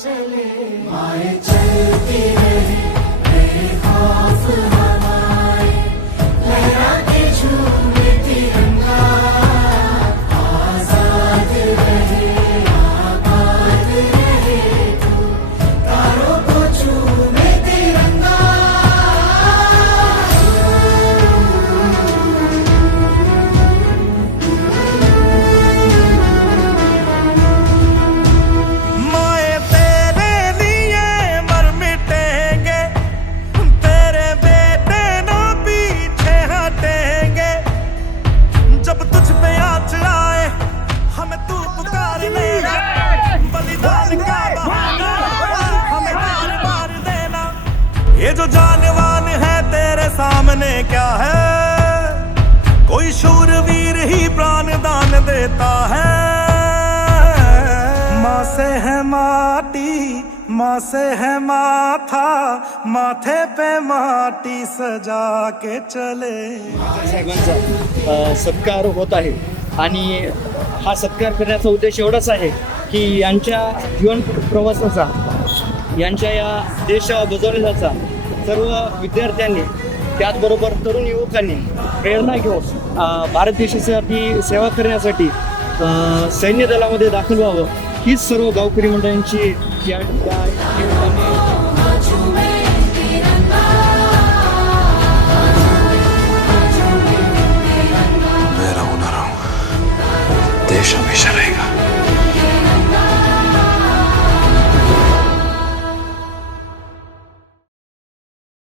चले माए चलती रहे बेखौफ हवाएं लहरा के झूमे तिरंगा आजाद रहे आबाद रहे तू तारों को झूमे तिरंगा माए तेरे लिए मर मिटेंगे तेरे बेटे ना पीछे हटेंगे जब तुझ पे आँच आए हमें तू पुकारने बलिदान का बहाना हमें बार बार देना ये जो जानवान है तेरे सामने क्या है कोई शूरवीर ही प्राण दान देता है माँ से है माटी माँ से है माथा माथे पे माटी सजा के चले साहेबांचा सत्कार होत आहे आणि हा सत्कार करण्याचा उद्देश एवढाच आहे की यांच्या जीवन प्रवासाचा यांच्या या देश बजावण्याचा सर्व विद्यार्थ्यांनी त्याचबरोबर तरुण युवकांनी प्रेरणा घेऊन भारत देशासाठी सेवा करण्यासाठी सैन्य दलामध्ये दाखल व्हावं हीच सर्व गावकरी मंडळांची या निमित्ताने